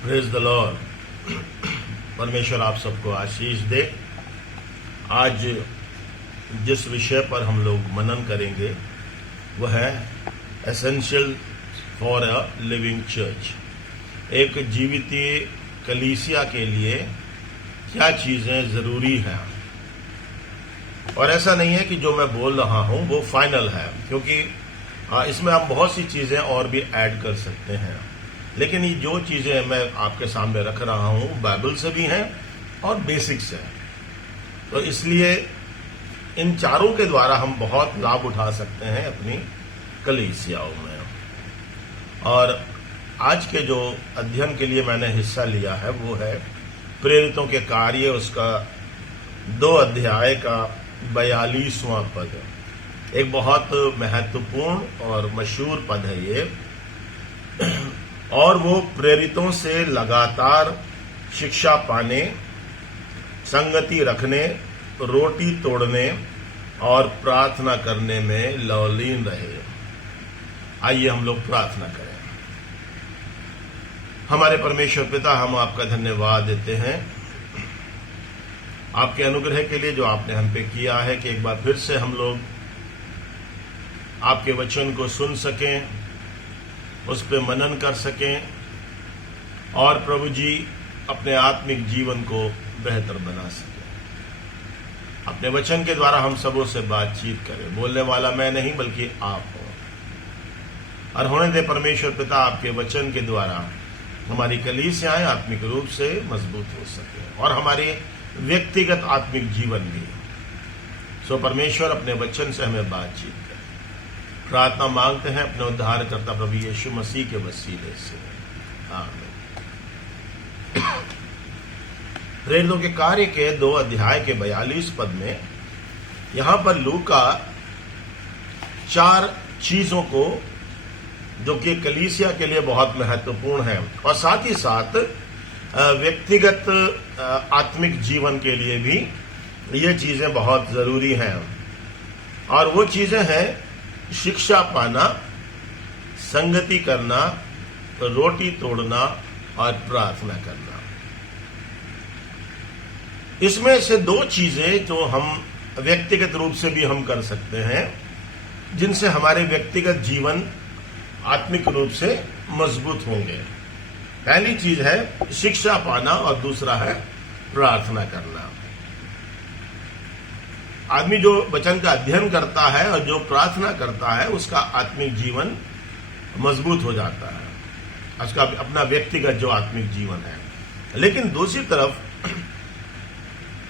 Praise the Lord. परमेश्वर आप सबको आशीष दे। आज जिस विषय पर हम लोग मनन करेंगे वह है essential for a living church. एक जीवित कलीसिया के लिए क्या चीजें जरूरी हैं। और ऐसा नहीं है कि जो मैं बोल रहा हूं वो फाइनल है, क्योंकि इसमें आप बहुत सी चीजें और भी ऐड कर सकते हैं। लेकिन ये जो चीजें मैं आपके सामने रख रहा हूं बाइबल से भी हैं और बेसिक्स हैं। तो इसलिए इन चारों के द्वारा हम बहुत लाभ उठा सकते हैं अपनी कलीसियाओं में। और आज के जो अध्ययन के लिए मैंने हिस्सा लिया है वो है प्रेरितों के कार्य, उसका 2 अध्याय का 42वां पद। एक बहुत महत्वपूर्ण और मशहूर पद है ये। और वो प्रेरितों से लगातार शिक्षा पाने, संगति रखने, रोटी तोड़ने और प्रार्थना करने में लवलीन रहे। आइए हम लोग प्रार्थना करें। हमारे परमेश्वर पिता, हम आपका धन्यवाद देते हैं आपके अनुग्रह के लिए जो आपने हम पे किया है कि एक बार फिर से हम लोग आपके वचन को सुन सकें, उस पर मनन कर सकें और प्रभु जी अपने आत्मिक जीवन को बेहतर बना सकें। अपने वचन के द्वारा हम सबों से बातचीत करें। बोलने वाला मैं नहीं बल्कि आप हो। और होने दे परमेश्वर पिता, आपके वचन के द्वारा हमारी कलीसियाएं आत्मिक रूप से मजबूत हो सके और हमारे व्यक्तिगत आत्मिक जीवन भी। सो परमेश्वर अपने वचन से हमें बातचीत करें। प्रार्थना मांगते हैं अपने उद्धारकर्ता प्रभु यीशु मसीह के वसीले से, आमीन। प्रेरितों के कार्य के 2 अध्याय के 42 पद में यहां पर लूका 4 चीजों को जो कि कलीसिया के लिए बहुत महत्वपूर्ण है और साथ ही साथ व्यक्तिगत आत्मिक जीवन के लिए भी ये चीजें बहुत जरूरी हैं। और वो चीजें हैं शिक्षा पाना, संगति करना, रोटी तोड़ना और प्रार्थना करना। इसमें से 2 चीजें जो हम व्यक्तिगत रूप से भी हम कर सकते हैं, जिनसे हमारे व्यक्तिगत जीवन आत्मिक रूप से मजबूत होंगे। पहली चीज है शिक्षा पाना और दूसरा है प्रार्थना करना। आदमी जो वचन का अध्ययन करता है और जो प्रार्थना करता है उसका आत्मिक जीवन मजबूत हो जाता है, उसका अपना व्यक्तिगत जो आत्मिक जीवन है। लेकिन दूसरी तरफ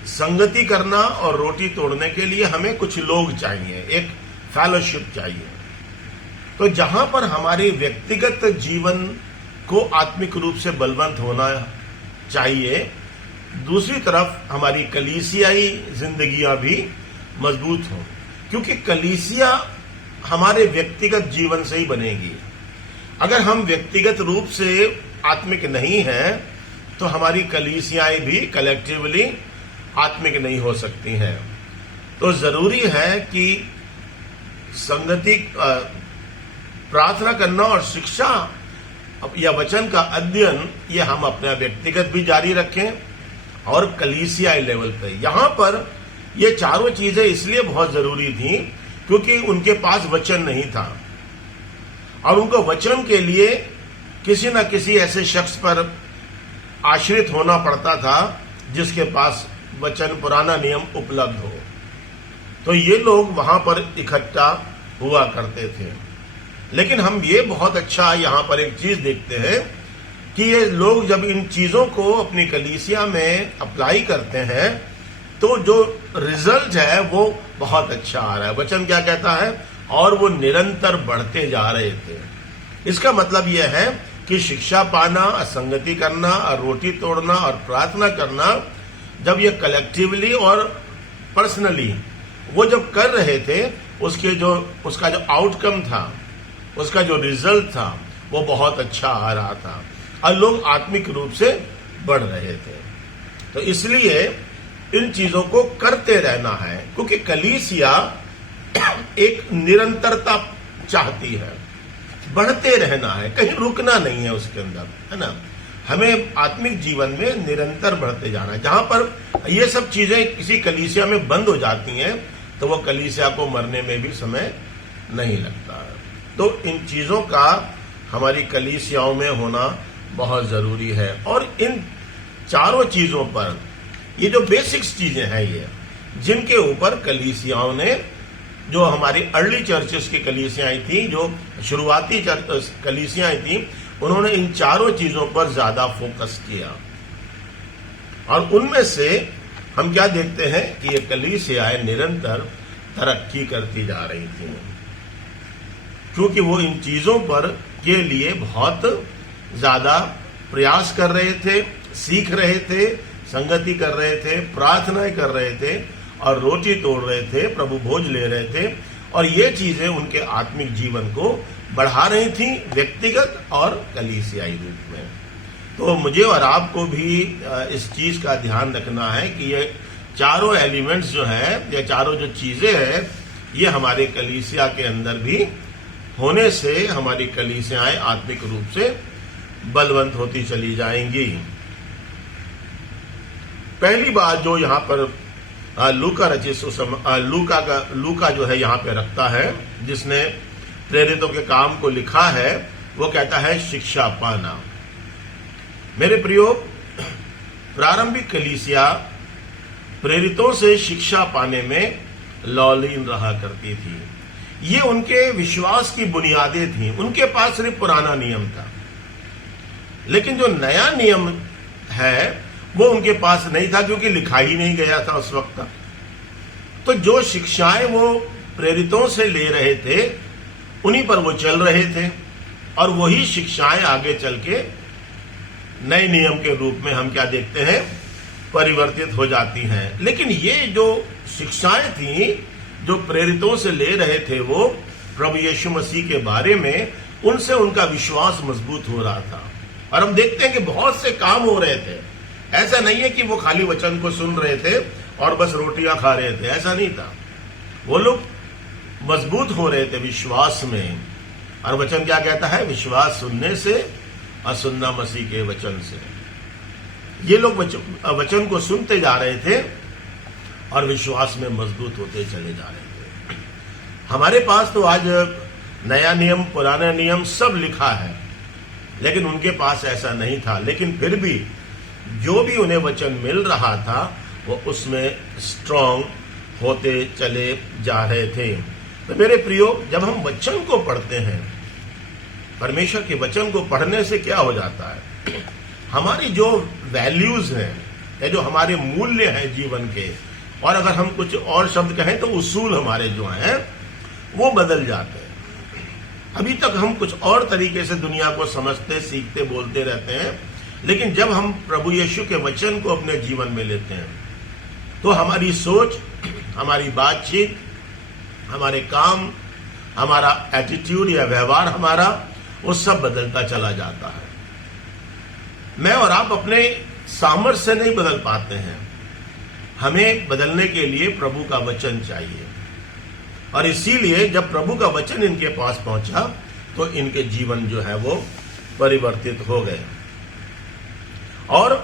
संगति करना और रोटी तोड़ने के लिए हमें कुछ लोग चाहिए, एक फेलोशिप चाहिए। तो जहां पर हमारे व्यक्तिगत जीवन को आत्मिक रूप से बलवंत होना चाहिए, दूसरी तरफ हमारी कलीसियाई जिंदगियां भी मजबूत हो, क्योंकि कलीसिया हमारे व्यक्तिगत जीवन से ही बनेगी। अगर हम व्यक्तिगत रूप से आत्मिक नहीं हैं तो हमारी कलीसियाएं भी कलेक्टिवली आत्मिक नहीं हो सकती हैं। तो जरूरी है कि संगति, प्रार्थना करना और शिक्षा या वचन का अध्ययन ये हम अपना व्यक्तिगत भी जारी रखें और कलीसियाई लेवल पे। यहां पर ये चारों चीजें इसलिए बहुत जरूरी थी क्योंकि उनके पास वचन नहीं था और उनको वचन के लिए किसी न किसी ऐसे शख्स पर आश्रित होना पड़ता था जिसके पास वचन, पुराना नियम उपलब्ध हो। तो ये लोग वहां पर इकट्ठा हुआ करते थे। लेकिन हम ये बहुत अच्छा यहां पर एक चीज देखते हैं कि ये लोग जब इन चीजों को अपनी कलीसिया में अप्लाई करते हैं तो जो रिजल्ट है वो बहुत अच्छा आ रहा है। वचन क्या कहता है? और वो निरंतर बढ़ते जा रहे थे। इसका मतलब यह है कि शिक्षा पाना, संगति करना और रोटी तोड़ना और प्रार्थना करना, जब ये कलेक्टिवली और पर्सनली वो जब कर रहे थे, उसका जो आउटकम था, उसका जो रिजल्ट था वो बहुत अच्छा आ रहा था और लोग आत्मिक रूप से बढ़ रहे थे। तो इसलिए इन चीजों को करते रहना है, क्योंकि कलीसिया एक निरंतरता चाहती है, बढ़ते रहना है, कहीं रुकना नहीं है उसके अंदर, है ना। हमें आत्मिक जीवन में निरंतर बढ़ते जाना है। जहां पर ये सब चीजें किसी कलीसिया में बंद हो जाती हैं तो वो कलीसिया को मरने में भी समय नहीं लगता। तो इन चीजों का हमारी कलीसियाओं में होना बहुत जरूरी है। और इन चारों चीजों पर, ये जो बेसिक्स चीजें हैं, ये जिनके ऊपर कलीसियाओं ने, जो हमारी अर्ली चर्चेस की कलीसियाएं थी, जो शुरुआती कलीसियाएं थी, उन्होंने इन चारों चीजों पर ज्यादा फोकस किया। और उनमें से हम क्या देखते हैं कि ये कलीसियाएं निरंतर तरक्की करती जा रही थी, क्योंकि वो इन चीजों पर के लिए बहुत ज्यादा प्रयास कर रहे थे, सीख रहे थे, संगति कर रहे थे, प्रार्थनाएं कर रहे थे और रोटी तोड़ रहे थे, प्रभु भोज ले रहे थे। और ये चीजें उनके आत्मिक जीवन को बढ़ा रही थी, व्यक्तिगत और कलीसियाई रूप में। तो मुझे और आपको भी इस चीज का ध्यान रखना है कि ये चारों एलिमेंट्स जो हैं, ये चारों जो चीजें हैं, ये हमारे कलीसिया के अंदर भी होने से हमारी कलीसियाएं आत्मिक रूप से बलवंत होती चली जाएंगी। पहली बात जो यहाँ पर लूका जो है यहाँ पे रखता है, जिसने प्रेरितों के काम को लिखा है, वो कहता है शिक्षा पाना। मेरे प्रियो, प्रारंभिक कलीसिया प्रेरितों से शिक्षा पाने में लौलीन रहा करती थी। ये उनके विश्वास की बुनियादें थी। उनके पास सिर्फ पुराना नियम था, लेकिन जो नया नियम है वो उनके पास नहीं था, क्योंकि लिखा ही नहीं गया था उस वक्त। तो जो शिक्षाएं वो प्रेरितों से ले रहे थे, उन्हीं पर वो चल रहे थे, और वही शिक्षाएं आगे चल के नए नियम के रूप में हम क्या देखते हैं, परिवर्तित हो जाती हैं। लेकिन ये जो शिक्षाएं थी जो प्रेरितों से ले रहे थे, वो प्रभु यीशु मसीह के बारे में, उनसे उनका विश्वास मजबूत हो रहा था। और हम देखते हैं कि बहुत से काम हो रहे थे। ऐसा नहीं है कि वो खाली वचन को सुन रहे थे और बस रोटियां खा रहे थे, ऐसा नहीं था। वो लोग मजबूत हो रहे थे विश्वास में। और वचन क्या कहता है? विश्वास सुनने से और सुनना मसीह के वचन से। ये लोग वचन को सुनते जा रहे थे और विश्वास में मजबूत होते चले जा रहे थे। हमारे पास तो आज नया नियम, पुराना नियम सब लिखा है, लेकिन उनके पास ऐसा नहीं था। लेकिन फिर भी जो भी उन्हें वचन मिल रहा था, वो उसमें स्ट्रांग होते चले जा रहे थे। तो मेरे प्रियो, जब हम वचन को पढ़ते हैं, परमेश्वर के वचन को पढ़ने से क्या हो जाता है? हमारी जो वैल्यूज हैं, या जो हमारे मूल्य हैं जीवन के, और अगर हम कुछ और शब्द कहें तो उसूल हमारे जो हैं वो बदल जाते हैं। अभी तक हम कुछ और तरीके से दुनिया को समझते, सीखते, बोलते रहते हैं, लेकिन जब हम प्रभु यीशु के वचन को अपने जीवन में लेते हैं, तो हमारी सोच, हमारी बातचीत, हमारे काम, हमारा एटीट्यूड या व्यवहार हमारा, वो सब बदलता चला जाता है। मैं और आप अपने सामर्थ्य से नहीं बदल पाते हैं। हमें बदलने के लिए प्रभु का वचन चाहिए। और इसीलिए जब प्रभु का वचन इनके पास पहुंचा, तो इनके जीवन जो है वो परिवर्तित हो गए। और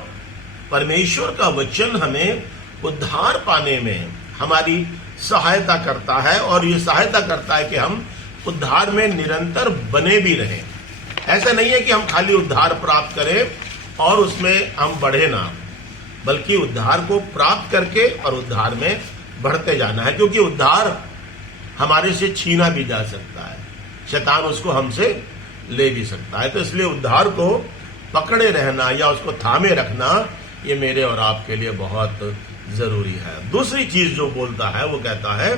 परमेश्वर का वचन हमें उद्धार पाने में हमारी सहायता करता है, और ये सहायता करता है कि हम उद्धार में निरंतर बने भी रहें। ऐसा नहीं है कि हम खाली उद्धार प्राप्त करें और उसमें हम बढ़े ना, बल्कि उद्धार को प्राप्त करके और उद्धार में बढ़ते जाना है। क्योंकि उद्धार हमारे से छीना भी जा सकता है, शैतान उसको हमसे ले भी सकता है। तो इसलिए उद्धार को पकड़े रहना या उसको थामे रखना, ये मेरे और आपके लिए बहुत जरूरी है। दूसरी चीज जो बोलता है, वो कहता है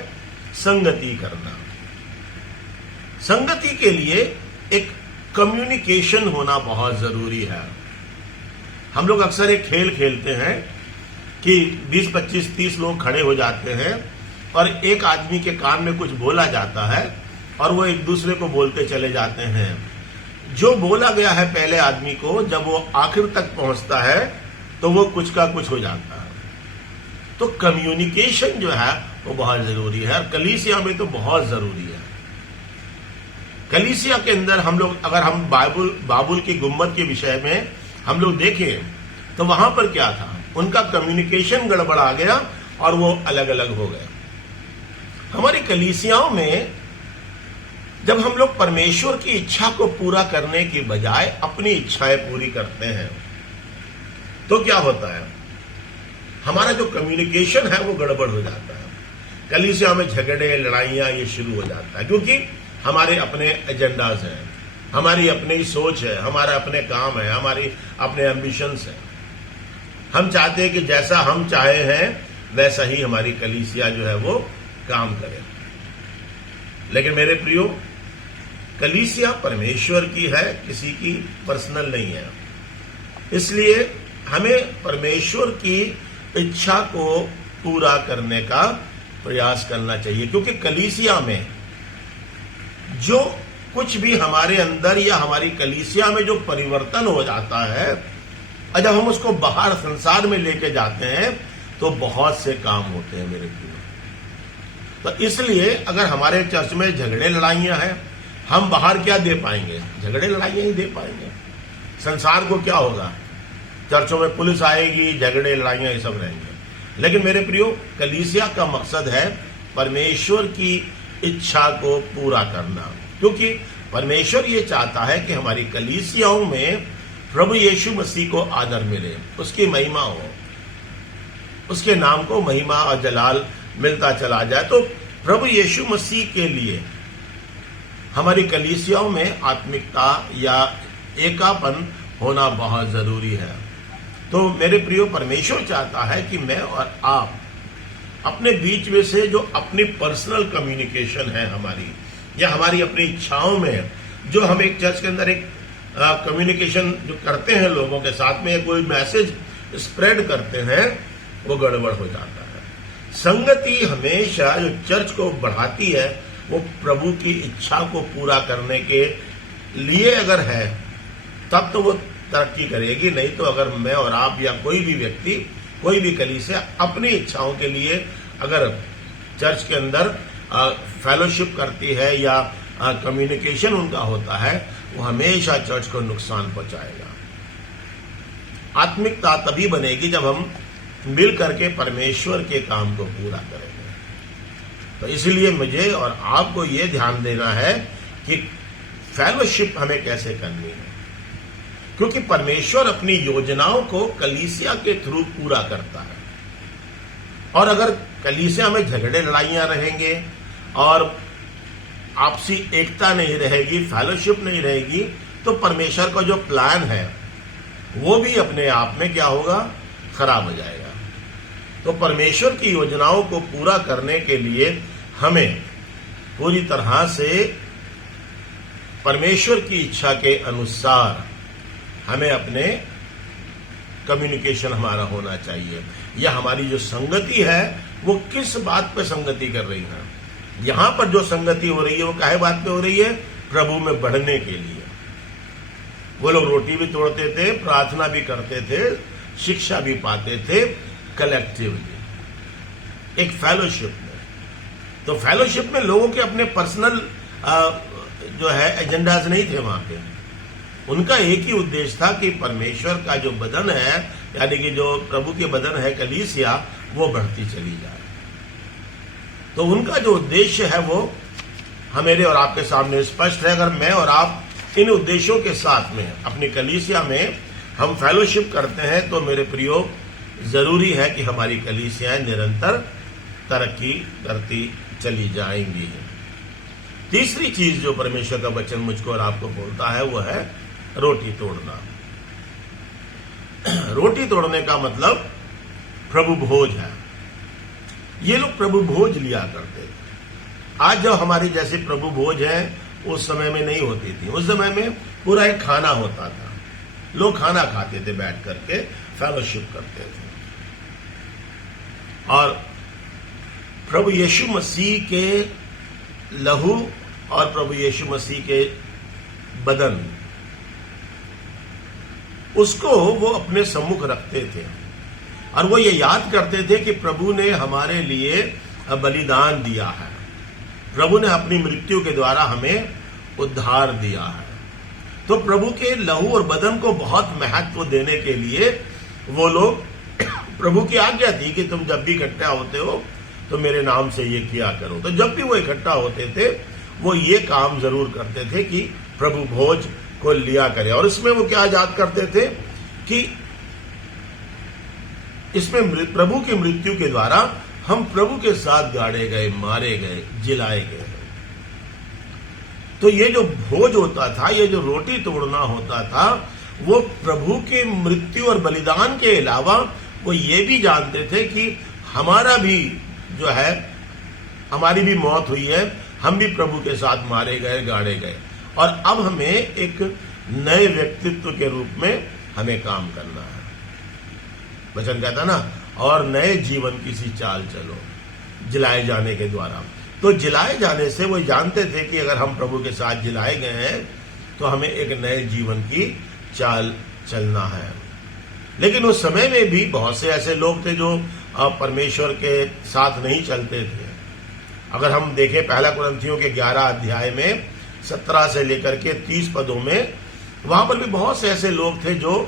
संगति करना। संगति के लिए एक कम्युनिकेशन होना बहुत जरूरी है। हम लोग अक्सर एक खेल खेलते हैं कि 20, 25, 30 लोग खड़े हो जाते हैं और एक आदमी के कान में कुछ बोला जाता है और वो एक दूसरे को बोलते चले जाते हैं। जो बोला गया है पहले आदमी को, जब वो आखिर तक पहुंचता है तो वो कुछ का कुछ हो जाता है। तो कम्युनिकेशन जो है वो बहुत जरूरी है, और कलीसिया में तो बहुत जरूरी है। कलीसिया के अंदर हम लोग, अगर हम बाबुल की गुम्बद के विषय में हम लोग देखें तो वहां पर क्या था, उनका कम्युनिकेशन गड़बड़ा गया और वो अलग अलग हो गए। हमारी कलीसियाओं में जब हम लोग परमेश्वर की इच्छा को पूरा करने की बजाय अपनी इच्छाएं पूरी करते हैं तो क्या होता है, हमारा जो कम्युनिकेशन है वो गड़बड़ हो जाता है। कलीसिया में झगड़े लड़ाइयां ये शुरू हो जाता है, क्योंकि हमारे अपने एजेंडाज हैं, हमारी अपनी सोच है, हमारे अपने काम है, हमारी अपने एम्बिशंस हैं। हम चाहते हैं कि जैसा हम चाहे हैं वैसा ही हमारी कलीसिया जो है वो काम करे। लेकिन मेरे प्रियो, कलीसिया परमेश्वर की है, किसी की पर्सनल नहीं है। इसलिए हमें परमेश्वर की इच्छा को पूरा करने का प्रयास करना चाहिए, क्योंकि कलीसिया में जो कुछ भी हमारे अंदर या हमारी कलीसिया में जो परिवर्तन हो जाता है, और जब हम उसको बाहर संसार में लेके जाते हैं तो बहुत से काम होते हैं मेरे प्रिय। तो इसलिए अगर हमारे चर्च में झगड़े लड़ाइयां हैं, हम बाहर क्या दे पाएंगे? झगड़े लड़ाइयां ही दे पाएंगे। संसार को क्या होगा? चर्चों में पुलिस आएगी, झगड़े लड़ाइयां ये सब रहेंगे। लेकिन मेरे प्रियो, कलीसिया का मकसद है परमेश्वर की इच्छा को पूरा करना, क्योंकि परमेश्वर ये चाहता है कि हमारी कलीसियाओं में प्रभु यीशु मसीह को आदर मिले, उसकी महिमा हो, उसके नाम को महिमा और जलाल मिलता चला जाए। तो प्रभु यीशु मसीह के लिए हमारी कलीसियाओं में आत्मिकता या एकापन होना बहुत जरूरी है। तो मेरे प्रियो, परमेश्वर चाहता है कि मैं और आप अपने बीच में से जो अपनी पर्सनल कम्युनिकेशन है हमारी, या हमारी अपनी इच्छाओं में जो हम एक चर्च के अंदर एक कम्युनिकेशन जो करते हैं लोगों के साथ में, कोई मैसेज स्प्रेड करते हैं, वो गड़बड़ हो जाता है। संगति हमेशा जो चर्च को बढ़ाती है वो प्रभु की इच्छा को पूरा करने के लिए अगर है तब तो वो तरक्की करेगी। नहीं तो अगर मैं और आप या कोई भी व्यक्ति, कोई भी कलीसिया अपनी इच्छाओं के लिए अगर चर्च के अंदर फेलोशिप करती है या कम्युनिकेशन उनका होता है, वो हमेशा चर्च को नुकसान पहुंचाएगा। आत्मिकता तभी बनेगी जब हम मिल करके परमेश्वर के काम को पूरा करेंगे। तो इसलिए मुझे और आपको ये ध्यान देना है कि फेलोशिप हमें कैसे करनी है, क्योंकि परमेश्वर अपनी योजनाओं को कलीसिया के थ्रू पूरा करता है। और अगर कलीसिया में झगड़े लड़ाइयां रहेंगे और आपसी एकता नहीं रहेगी, फेलोशिप नहीं रहेगी, तो परमेश्वर का जो प्लान है वो भी अपने आप में क्या होगा? खराब हो जाएगा। तो परमेश्वर की योजनाओं को पूरा करने के लिए हमें पूरी तरह से परमेश्वर की इच्छा के अनुसार हमें अपने कम्युनिकेशन हमारा होना चाहिए, या हमारी जो संगति है वो किस बात पे संगति कर रही है। यहां पर जो संगति हो रही है वो काहे बात पे हो रही है? प्रभु में बढ़ने के लिए। वो लोग रोटी भी तोड़ते थे, प्रार्थना भी करते थे, शिक्षा भी पाते थे कलेक्टिवली, एक फेलोशिप में। तो फेलोशिप में लोगों के अपने पर्सनल जो है एजेंडाज नहीं थे वहां पे। उनका एक ही उद्देश्य था कि परमेश्वर का जो बदन है, यानी कि जो प्रभु के बदन है कलीसिया, वो बढ़ती चली जाए। तो उनका जो उद्देश्य है वो हमारे और आपके सामने स्पष्ट है। अगर मैं और आप इन उद्देश्यों के साथ में अपनी कलीसिया में हम फेलोशिप करते हैं तो मेरे प्रियो, जरूरी है कि हमारी कलीसियाएं निरंतर तरक्की करती चली जाएंगी। तीसरी चीज जो परमेश्वर का वचन मुझको और आपको बोलता है वो है रोटी तोड़ना। रोटी तोड़ने का मतलब प्रभु भोज है। ये लोग प्रभु भोज लिया करते थे। आज जो हमारी जैसे प्रभु भोज है उस समय में नहीं होती थी। उस समय में पूरा एक खाना होता था, लोग खाना खाते थे, बैठ करके फेलोशिप करते थे। और प्रभु यीशु मसीह के लहू और प्रभु यीशु मसीह के बदन, उसको वो अपने सम्मुख रखते थे और वो ये याद करते थे कि प्रभु ने हमारे लिए बलिदान दिया है, प्रभु ने अपनी मृत्यु के द्वारा हमें उद्धार दिया है। तो प्रभु के लहू और बदन को बहुत महत्व देने के लिए वो लोग, प्रभु की आज्ञा थी कि तुम जब भी इकट्ठा होते हो तो मेरे नाम से ये किया करो। तो जब भी वो इकट्ठा होते थे वो ये काम जरूर करते थे कि प्रभु भोज को लिया करे। और इसमें वो क्या याद करते थे कि इसमें प्रभु की मृत्यु के द्वारा हम प्रभु के साथ गाड़े गए, मारे गए, जिलाए गए। तो ये जो भोज होता था, ये जो रोटी तोड़ना होता था, वो प्रभु के मृत्यु और बलिदान के अलावा वो ये भी जानते थे कि हमारा भी जो है, हमारी भी मौत हुई है, हम भी प्रभु के साथ मारे गए, गाड़े गए, और अब हमें एक नए व्यक्तित्व के रूप में हमें काम करना है। वचन कहता ना, और नए जीवन की सी चाल चलो जिलाए जाने के द्वारा। तो जिलाए जाने से वो जानते थे कि अगर हम प्रभु के साथ जिलाए गए हैं तो हमें एक नए जीवन की चाल चलना है। लेकिन उस समय में भी बहुत से ऐसे लोग थे जो परमेश्वर के साथ नहीं चलते थे। अगर हम देखें पहला कुरिन्थियों के 11 अध्याय में 17 से लेकर के 30 पदों में, वहां पर भी बहुत से ऐसे लोग थे जो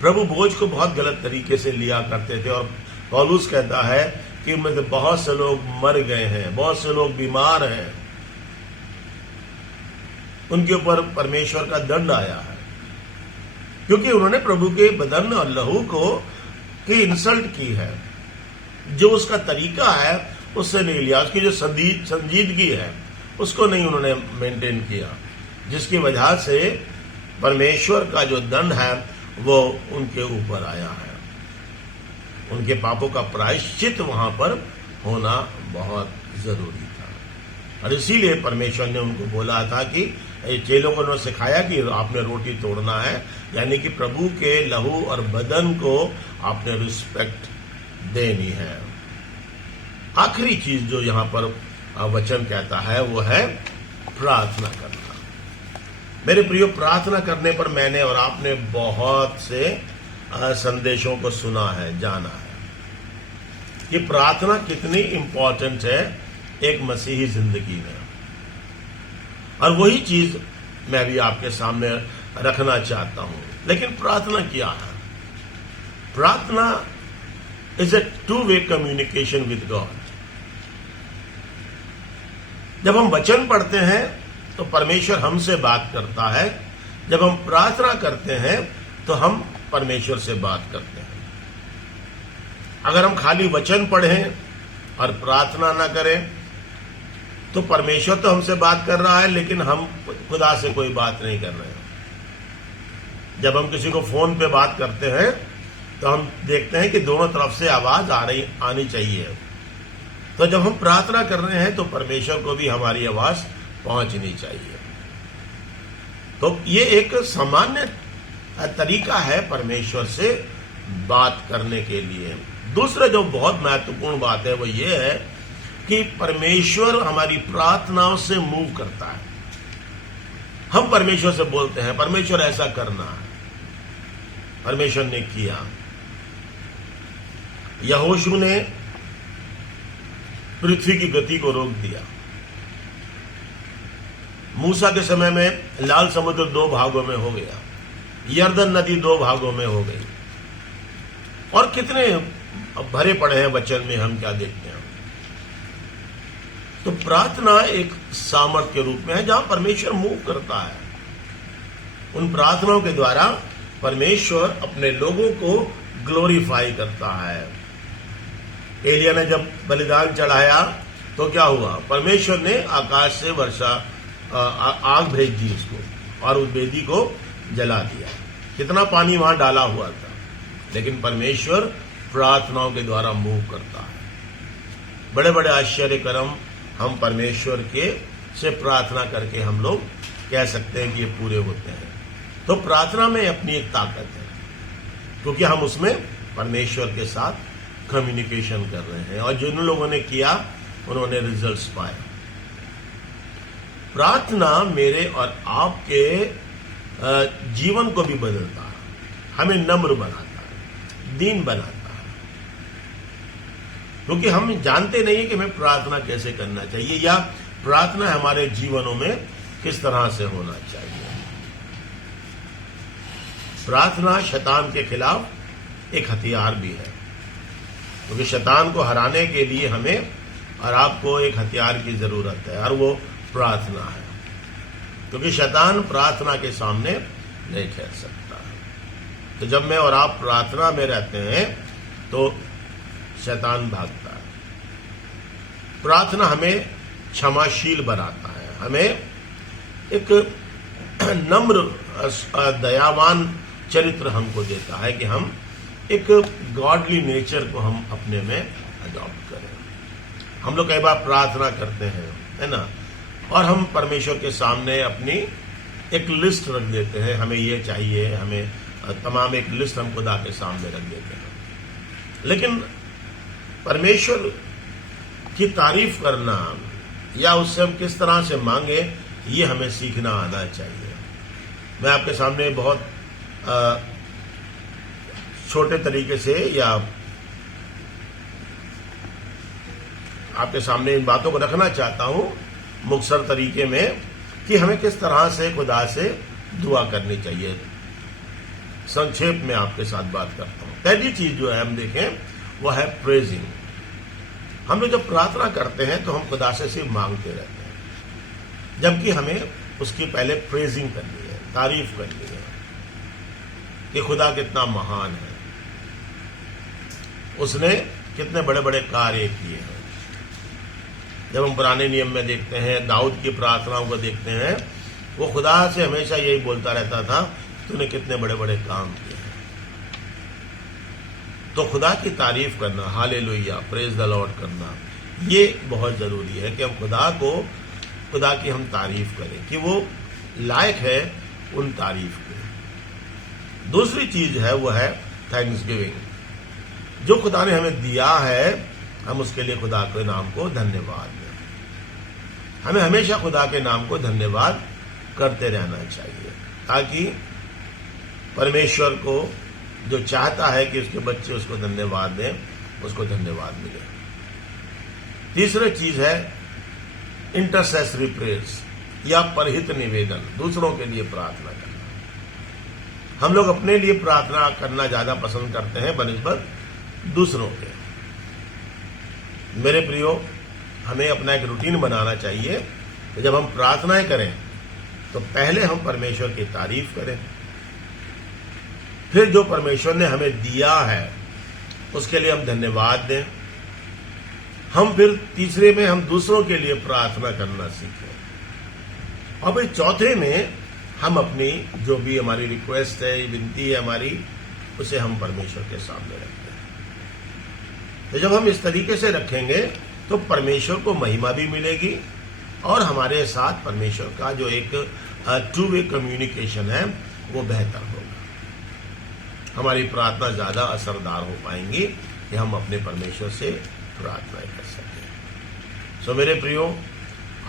प्रभु भोज को बहुत गलत तरीके से लिया करते थे। और पौलुस कहता है कि मतलब बहुत से लोग मर गए हैं, बहुत से लोग बीमार हैं, उनके ऊपर परमेश्वर का दंड आया है क्योंकि उन्होंने प्रभु के बदन और लहू को की इंसल्ट की है। जो उसका तरीका है उससे नहीं लिया, उसकी जो संजीदगी है उसको नहीं उन्होंने मेंटेन किया, जिसकी वजह से परमेश्वर का जो दंड है वो उनके ऊपर आया है। उनके पापों का प्रायश्चित वहां पर होना बहुत जरूरी था। और इसीलिए परमेश्वर ने उनको बोला था कि चेलों को उन्होंने सिखाया कि आपने रोटी तोड़ना है, यानी कि प्रभु के लहू और बदन को आपने रिस्पेक्ट देनी है। आखिरी चीज जो यहां पर वचन कहता है वो है प्रार्थना करना। मेरे प्रियो, प्रार्थना करने पर मैंने और आपने बहुत से संदेशों को सुना है, जाना है कि प्रार्थना कितनी इंपॉर्टेंट है एक मसीही जिंदगी में। और वही चीज मैं भी आपके सामने रखना चाहता हूं। लेकिन प्रार्थना क्या है? प्रार्थना is a two way communication with God. जब हम वचन पढ़ते हैं तो परमेश्वर हमसे बात करता है, जब हम प्रार्थना करते हैं तो हम परमेश्वर से बात करते हैं। अगर हम खाली वचन पढ़ें और प्रार्थना ना करें तो परमेश्वर तो हमसे बात कर रहा है लेकिन हम खुदा से कोई बात नहीं कर रहे हैं। जब हम किसी को फोन पे बात करते हैं तो हम देखते हैं कि दोनों तरफ से आवाज आनी चाहिए। तो जब हम प्रार्थना कर रहे हैं तो परमेश्वर को भी हमारी आवाज पहुंचनी चाहिए। तो ये एक सामान्य तरीका है परमेश्वर से बात करने के लिए। दूसरा जो बहुत महत्वपूर्ण बात है वो ये है कि परमेश्वर हमारी प्रार्थनाओं से मूव करता है। हम परमेश्वर से बोलते हैं परमेश्वर ऐसा करना है, परमेश्वर ने किया। यहोशू ने पृथ्वी की गति को रोक दिया। मूसा के समय में लाल समुद्र 2 भागों में हो गया, यर्दन नदी 2 भागों में हो गई। और कितने भरे पड़े हैं वचन में, हम क्या देखते हैं। तो प्रार्थना एक सामर्थ के रूप में है जहां परमेश्वर मूव करता है। उन प्रार्थनाओं के द्वारा परमेश्वर अपने लोगों को ग्लोरीफाई करता है। एलिया ने जब बलिदान चढ़ाया तो क्या हुआ? परमेश्वर ने आकाश से वर्षा आग भेज दी उसको और उस वेदी को जला दिया। कितना पानी वहां डाला हुआ था, लेकिन परमेश्वर प्रार्थनाओं के द्वारा मूव करता है। बड़े बड़े आश्चर्य कर्म हम परमेश्वर के से प्रार्थना करके हम लोग कह सकते हैं कि ये पूरे होते हैं। तो प्रार्थना में अपनी एक ताकत है क्योंकि हम उसमें परमेश्वर के साथ कम्युनिकेशन कर रहे हैं। और जिन लोगों ने किया उन्होंने रिजल्ट्स पाए। प्रार्थना मेरे और आपके जीवन को भी बदलता है, हमें नम्र बनाता है, दीन बनाता है, क्योंकि हम जानते नहीं है कि हमें प्रार्थना कैसे करना चाहिए या प्रार्थना हमारे जीवनों में किस तरह से होना चाहिए। प्रार्थना शैतान के खिलाफ एक हथियार भी है, क्योंकि शैतान को हराने के लिए हमें और आपको एक हथियार की जरूरत है, और वो प्रार्थना है, क्योंकि शैतान प्रार्थना के सामने नहीं ठहर सकता है। तो जब मैं और आप प्रार्थना में रहते हैं तो शैतान भागता है। प्रार्थना हमें क्षमाशील बनाता है, हमें एक नम्र दयावान चरित्र हमको देता है कि हम एक गॉडली नेचर को हम अपने में अडॉप्ट करें। हम लोग कई बार प्रार्थना करते हैं, है ना, और हम परमेश्वर के सामने अपनी एक लिस्ट रख देते हैं, हमें ये चाहिए, हमें तमाम एक लिस्ट हम खुदा के सामने रख देते हैं। लेकिन परमेश्वर की तारीफ करना या उससे हम किस तरह से मांगे, ये हमें सीखना आना चाहिए। मैं आपके सामने बहुत छोटे तरीके से या आपके सामने इन बातों को रखना चाहता हूं मुख्तसर तरीके में कि हमें किस तरह से खुदा से दुआ करनी चाहिए। संक्षेप में आपके साथ बात करता हूं। पहली चीज जो है हम देखें वो है प्रेजिंग। हम लोग जब प्रार्थना करते हैं तो हम खुदा से सिर्फ मांगते रहते हैं, जबकि हमें उसकी पहले प्रेजिंग करनी है, तारीफ करनी है कि खुदा कितना महान है, उसने कितने बड़े बड़े कार्य किए हैं। जब हम पुराने नियम में देखते हैं, दाऊद की प्रार्थनाओं को देखते हैं, वो खुदा से हमेशा यही बोलता रहता था, तूने कितने बड़े बड़े काम किए हैं। तो खुदा की तारीफ करना, हालेलुया, प्रेज द लॉर्ड करना, ये बहुत जरूरी है कि हम खुदा की हम तारीफ करें कि वो लायक है उन तारीफ के। दूसरी चीज है वो है थैंक्स गिविंग। जो खुदा ने हमें दिया है हम उसके लिए खुदा के नाम को धन्यवाद दें। हमें हमेशा खुदा के नाम को धन्यवाद करते रहना चाहिए, ताकि परमेश्वर को जो चाहता है कि उसके बच्चे उसको धन्यवाद दें, उसको धन्यवाद मिले। तीसरी चीज है इंटरसेसरी प्रेयर्स या परहित निवेदन, दूसरों के लिए प्रार्थना करना। हम लोग अपने लिए प्रार्थना करना ज्यादा पसंद करते हैं बनिस्बत दूसरों के। मेरे प्रियो, हमें अपना एक रूटीन बनाना चाहिए कि जब हम प्रार्थनाएं करें तो पहले हम परमेश्वर की तारीफ करें, फिर जो परमेश्वर ने हमें दिया है उसके लिए हम धन्यवाद दें। हम फिर तीसरे में हम दूसरों के लिए प्रार्थना करना सीखें, और फिर चौथे में हम अपनी जो भी हमारी रिक्वेस्ट है, विनती है हमारी, उसे हम परमेश्वर के सामने रखते हैं। तो जब हम इस तरीके से रखेंगे तो परमेश्वर को महिमा भी मिलेगी और हमारे साथ परमेश्वर का जो एक टू वे कम्युनिकेशन है वो बेहतर होगा। हमारी प्रार्थना ज्यादा असरदार हो पाएंगी कि हम अपने परमेश्वर से प्रार्थनाएं कर सकें। सो मेरे प्रियो,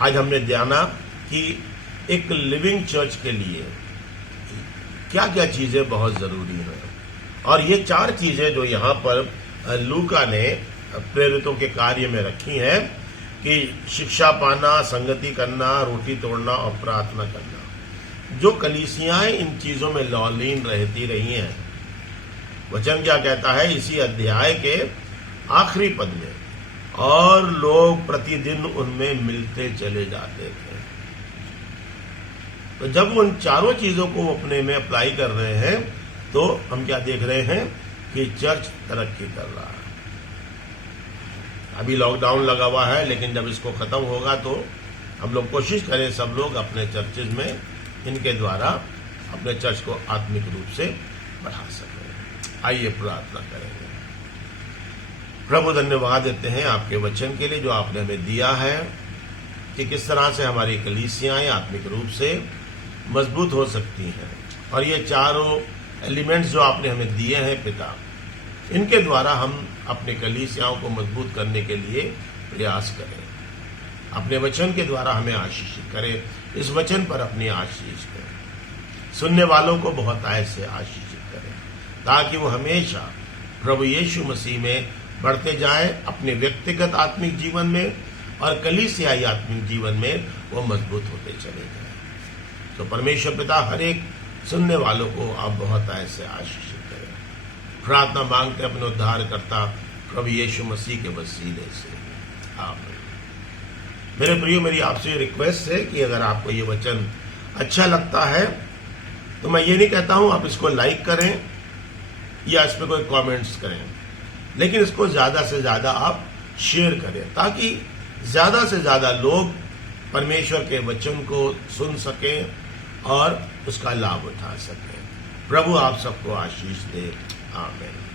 आज हमने जाना कि एक लिविंग चर्च के लिए क्या क्या चीजें बहुत जरूरी हैं, और ये 4 चीजें जो यहां पर लूका ने प्रेरितों के कार्य में रखी हैं कि शिक्षा पाना, संगति करना, रोटी तोड़ना और प्रार्थना करना। जो कलीसियाएं इन चीजों में लौलीन रहती रही हैं, वचन क्या कहता है इसी अध्याय के आखिरी पद में, और लोग प्रतिदिन उनमें मिलते चले जाते थे। तो जब उन चारों चीजों को अपने में अप्लाई कर रहे हैं तो हम क्या देख रहे हैं कि चर्च तरक्की कर रहा है। अभी लॉकडाउन लगा हुआ है, लेकिन जब इसको खत्म होगा तो हम लोग कोशिश करें सब लोग अपने चर्चेज में इनके द्वारा अपने चर्च को आत्मिक रूप से बढ़ा सकें। आइए प्रार्थना करेंगे। प्रभु, धन्यवाद देते हैं आपके वचन के लिए जो आपने हमें दिया है कि किस तरह से हमारी कलीसियाएं आत्मिक रूप से मजबूत हो सकती हैं, और ये चारों एलिमेंट्स जो आपने हमें दिए हैं पिता, इनके द्वारा हम अपने कलीसियाओं को मजबूत करने के लिए प्रयास करें। अपने वचन के द्वारा हमें आशीषित करें, इस वचन पर अपनी आशीष करें, सुनने वालों को बहुत आय से आशीषित करें, ताकि वो हमेशा प्रभु यीशु मसीह में बढ़ते जाएं, अपने व्यक्तिगत आत्मिक जीवन में और कलीसियाई आत्मिक जीवन में वो मजबूत होते चले जाएं। तो परमेश्वर पिता, हर एक सुनने वालों को आप बहुत ऐसे आशीषित करें। प्रार्थना मांगते अपने उद्धारकर्ता प्रभु यीशु मसीह के वसीले से, आमीन। मेरे प्रियो, मेरी आपसे रिक्वेस्ट है कि अगर आपको ये वचन अच्छा लगता है तो मैं ये नहीं कहता हूं आप इसको लाइक करें या इस पर कोई कमेंट्स करें, लेकिन इसको ज्यादा से ज्यादा आप शेयर करें ताकि ज्यादा से ज्यादा लोग परमेश्वर के वचन को सुन सकें और उसका लाभ उठा सकें। प्रभु आप सबको आशीष दे, आमीन।